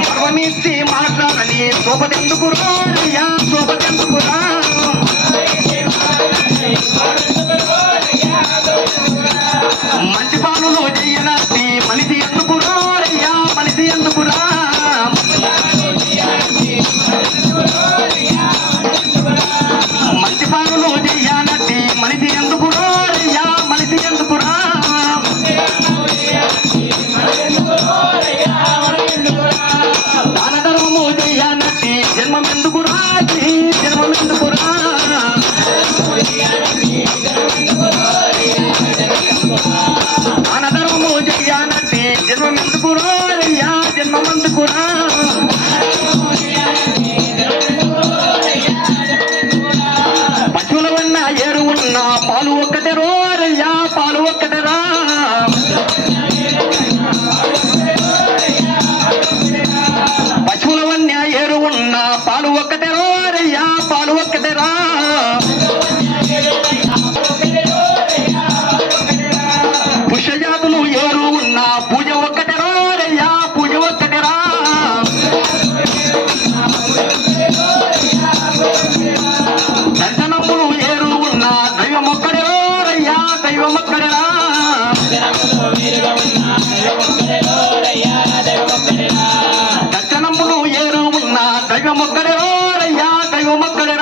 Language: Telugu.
గర్వమిచ్చి మాట్లాడని శోభతెందుకు రోడియా శోభతెందుకు మంచి పాలు కూడా. పశువుల వల్ల ఏరు ఉన్నా పాలు ఒక్కటే రోజు. దైవమొక్కడే రోడయ్యా దైవమొక్కడే